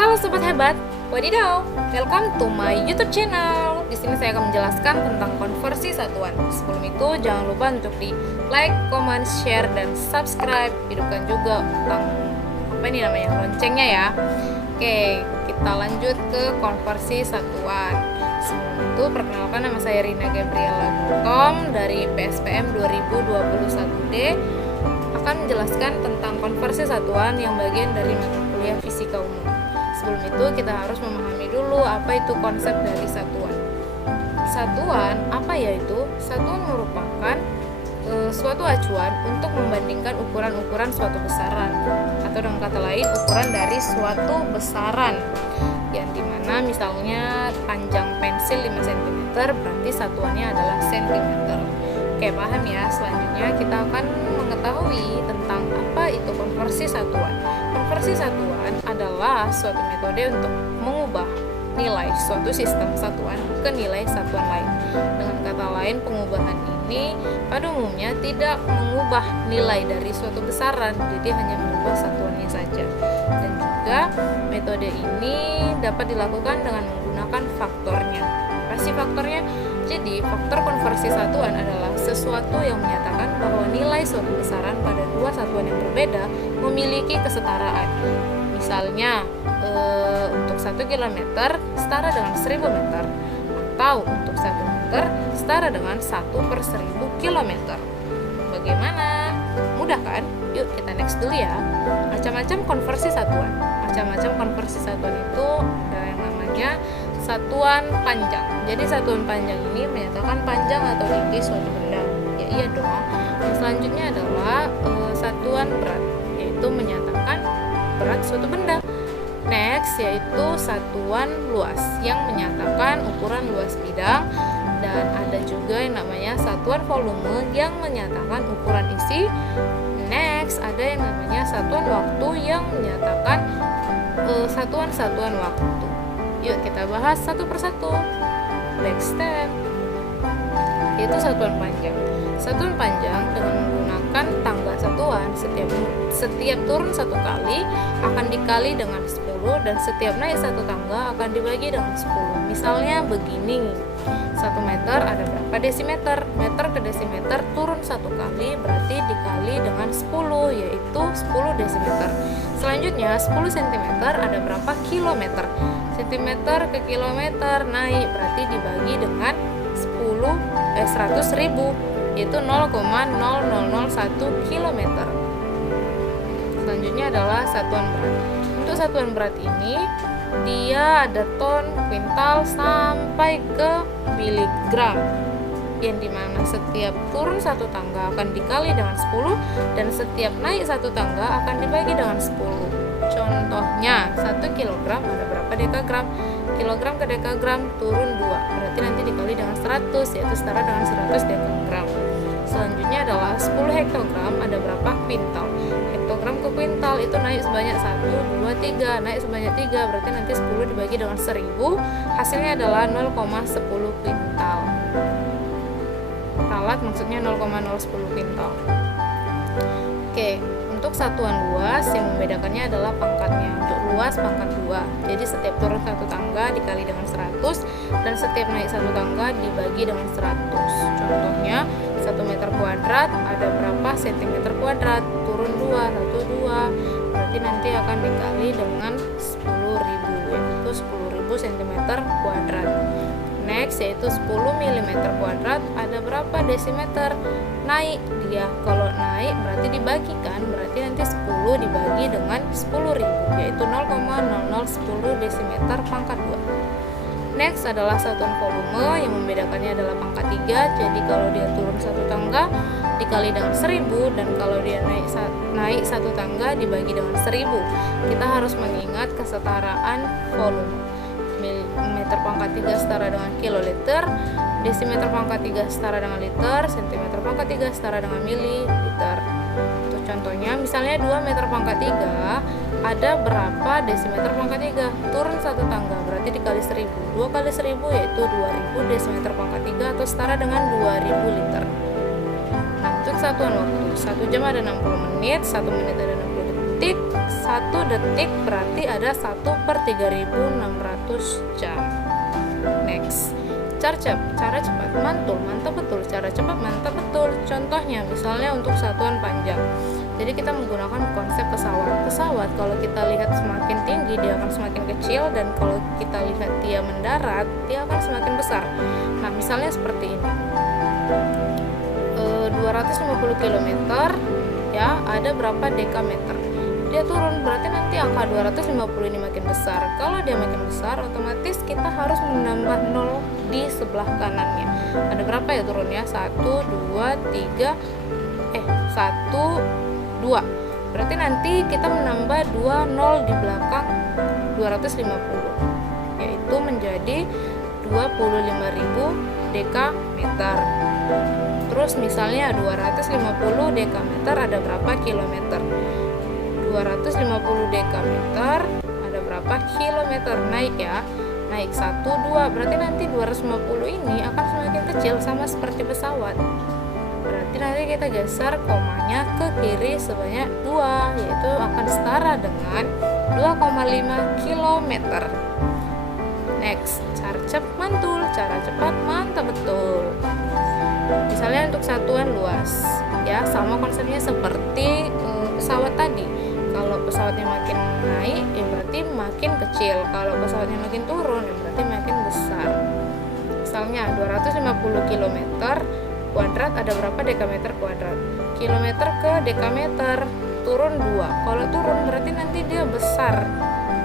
Halo sobat hebat, wadidaw, welcome to my YouTube channel. Di sini saya akan menjelaskan tentang konversi satuan. Sebelum itu jangan lupa untuk di like, comment, share, dan subscribe. Hidupkan juga tentang loncengnya ya. Oke, kita lanjut ke konversi satuan. Sebelum itu perkenalkan, nama saya Rina Gabriela Tom dari PSPM 2021D, akan menjelaskan tentang konversi satuan yang bagian dari mata kuliah fisika umum. Sebelum itu kita harus memahami dulu apa itu konsep dari satuan. Satuan apa yaitu? Satuan merupakan suatu acuan untuk membandingkan ukuran-ukuran suatu besaran, atau dengan kata lain ukuran dari suatu besaran, yang dimana misalnya panjang pensil 5 cm berarti satuannya adalah cm. Oke, paham ya? Selanjutnya kita akan mengetahui tentang apa itu konversi satuan. Konversi satuan adalah suatu metode untuk mengubah nilai suatu sistem satuan ke nilai satuan lain. Dengan kata lain, pengubahan ini pada umumnya tidak mengubah nilai dari suatu besaran, jadi hanya mengubah satuannya saja. Dan juga metode ini dapat dilakukan dengan menggunakan faktornya. Apa sih faktornya? Jadi, faktor konversi satuan adalah sesuatu yang menyatakan bahwa nilai suatu besaran pada dua satuan yang berbeda memiliki kesetaraan. Misalnya, untuk 1 km setara dengan 1000 meter, atau untuk 1 meter setara dengan 1/1000 km. Bagaimana? Mudah kan? Yuk kita next dulu ya. Macam-macam konversi satuan. Macam-macam konversi satuan itu ada yang namanya satuan panjang. Jadi satuan panjang ini menyatakan panjang atau tinggi suatu benda. Ya iya dong. Yang selanjutnya adalah satuan berat, yaitu menyatakan berat suatu benda. Next yaitu satuan luas yang menyatakan ukuran luas bidang, dan ada juga yang namanya satuan volume yang menyatakan ukuran isi. Next ada yang namanya satuan waktu yang menyatakan satuan-satuan waktu. Yuk kita bahas satu persatu. Next step yaitu satuan panjang. Satuan panjang dengan menggunakan tangga satuan, setiap turun satu kali akan dikali dengan 10, dan setiap naik satu tangga akan dibagi dengan 10. Misalnya begini, 1 meter ada berapa desimeter? Meter ke desimeter turun satu kali berarti dikali dengan 10, yaitu 10 desimeter. Selanjutnya 10 cm ada berapa kilometer? Centimeter ke kilometer naik berarti dibagi dengan 100.000, yaitu 0,0001 km. Selanjutnya adalah satuan berat. Untuk satuan berat ini dia ada ton, kuintal, sampai ke miligram, yang dimana setiap turun satu tangga akan dikali dengan 10, dan setiap naik satu tangga akan dibagi dengan 10. Contohnya 1 kg ada berapa dekagram? Kilogram ke dekagram turun 2, berarti nanti dikali dengan 100, yaitu setara dengan 100 dekagram. Selanjutnya adalah 10 hektogram ada berapa kuintal? Hektogram ke kuintal itu naik sebanyak 1, 2, 3, naik sebanyak 3, berarti nanti 10 dibagi dengan 1000, hasilnya adalah 0,10 kuintal. Ralat maksudnya 0,010 kuintal. Oke, untuk satuan luas yang membedakannya adalah pangkatnya. Untuk luas pangkat 2, jadi setiap turun satu tangga dikali dengan 100, dan setiap naik satu tangga dibagi dengan 100. Contohnya 1 meter kuadrat ada berapa sentimeter kuadrat? Turun 2, 2, berarti nanti akan dikali dengan 10.000, yaitu 10.000 cm kuadrat. Next yaitu 10 mm kuadrat ada berapa desimeter? Naik dia, kalau naik berarti dibagikan, berarti nanti 10 dibagi dengan 10.000, yaitu 0,0010 desimeter pangkat 2. Next adalah satuan volume yang membedakannya adalah pangkat 3. Jadi kalau dia turun satu tangga dikali dengan 1000, dan kalau dia naik satu tangga dibagi dengan 1000. Kita harus mengingat kesetaraan volume. Meter pangkat 3 setara dengan kiloliter, desimeter pangkat 3 setara dengan liter, sentimeter pangkat 3 setara dengan mililiter. Untuk contohnya, misalnya 2 meter pangkat 3 ada berapa desimeter pangkat 3? Turun satu tangga berarti dikali 1000. 2 kali 1000 yaitu 2000 desimeter pangkat 3, atau setara dengan 2000 liter. Nah, untuk satuan waktu, 1 jam ada 60 menit, 1 menit ada 60 detik, 1 detik berarti ada 1/3600 jam. Next, cara cepat mantul, mantap betul. Cara cepat, mantap betul. Contohnya misalnya untuk satuan panjang. Jadi kita menggunakan konsep pesawat. Pesawat kalau kita lihat semakin tinggi dia akan semakin kecil, dan kalau kita lihat dia mendarat dia akan semakin besar. Nah, misalnya seperti ini. 250 km ya, ada berapa dekameter? Dia turun, berarti nanti angka 250 ini makin besar. Kalau dia makin besar, otomatis kita harus menambah 0 di sebelah kanannya. Ada berapa ya turunnya? 1, 2, 3 1, 2. Berarti nanti kita menambah 2 0 di belakang 250, yaitu menjadi 25.000 dekameter. Terus misalnya 250 dekameter ada berapa kilometer? 250 dekameter ada berapa kilometer? Naik ya, naik 1, 2. Berarti nanti 250 ini akan semakin kecil, sama seperti pesawat. Berarti nanti kita geser komanya ke kiri sebanyak 2, yaitu akan setara dengan 2,5 kilometer. Next, cara cepat mantul. Cara cepat, mantap betul. Misalnya untuk satuan luas ya, sama konsepnya seperti pesawat tadi. Kalau pesawatnya makin naik ya berarti makin kecil, kalau pesawatnya makin turun ya berarti makin besar. Misalnya 250 km kuadrat ada berapa dekameter kuadrat? Kilometer ke dekameter, turun 2. Kalau turun berarti nanti dia besar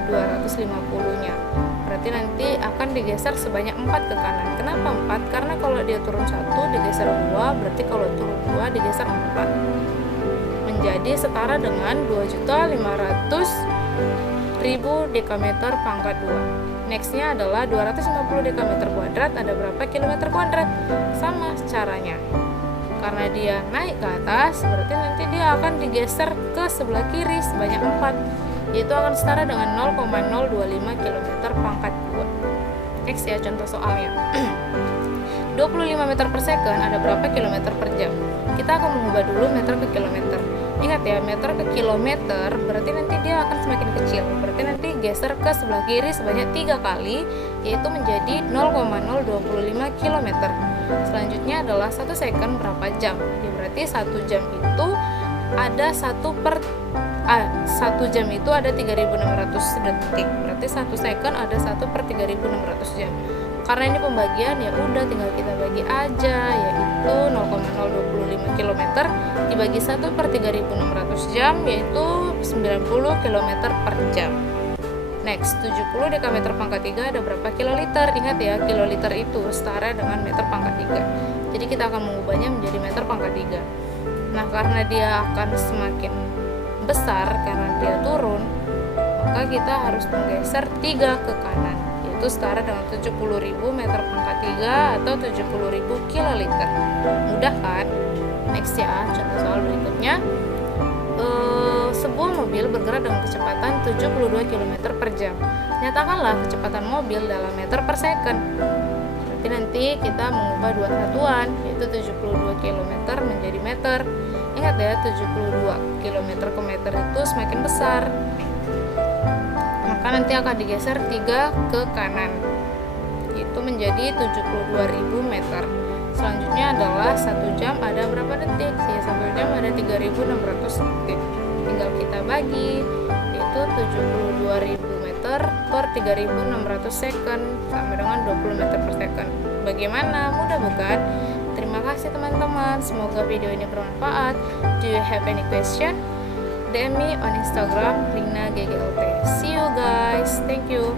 250-nya. Berarti nanti akan digeser sebanyak 4 ke kanan. Kenapa 4? Karena kalau dia turun 1 digeser 2, berarti kalau turun 2 digeser 4. Menjadi setara dengan 2.500.000 dekameter pangkat 2. Nextnya adalah 250 dekameter kuadrat ada berapa kilometer kuadrat? Sama caranya. Karena dia naik ke atas, berarti nanti dia akan digeser ke sebelah kiri sebanyak 4, yaitu akan setara dengan 0,025 km pangkat 2. Next ya, contoh soalnya. 25 meter per second ada berapa kilometer per jam? Kita akan mengubah dulu meter ke kilometer. Ingat ya, meter ke kilometer berarti nanti dia akan semakin kecil. Berarti nanti geser ke sebelah kiri sebanyak 3 kali, yaitu menjadi 0,025 km. Selanjutnya adalah 1 second berapa jam? Ya, berarti 1 jam itu ada 1 jam itu ada 3.600 detik. Berarti 1 second ada 1/3.600 jam. Karena ini pembagian ya udah tinggal kita bagi aja, yaitu 0,025 km dibagi 1/3.600 jam, yaitu 90 km per jam. Next, 70 dekameter pangkat 3 ada berapa kiloliter? Ingat ya, kiloliter itu setara dengan meter pangkat 3. Jadi kita akan mengubahnya menjadi meter pangkat 3. Nah, karena dia akan semakin besar karena dia turun, maka kita harus menggeser 3 ke kanan, yaitu setara dengan 70.000 meter pangkat 3 atau 70.000 kiloliter. Mudah kan? Next ya, contoh soal berikutnya. Sebuah mobil bergerak dengan kecepatan 72 km per jam. Nyatakanlah kecepatan mobil dalam meter per second. Berarti nanti kita mengubah dua satuan, yaitu 72 km menjadi meter. Ingat ya, 72 km ke meter itu semakin besar, maka nanti akan digeser 3 ke kanan, itu menjadi 72.000 meter. Selanjutnya adalah 1 jam ada berapa detik? Ya, 1 jam ada 3.600 detik. Tinggal kita bagi, yaitu 72.000 meter per 3.600 second sama dengan 20 meter per second. Bagaimana? Mudah bukan? Terima kasih teman-teman, semoga video ini bermanfaat. Do you have any question? DM me on Instagram, Rina GGLT. See you guys, thank you.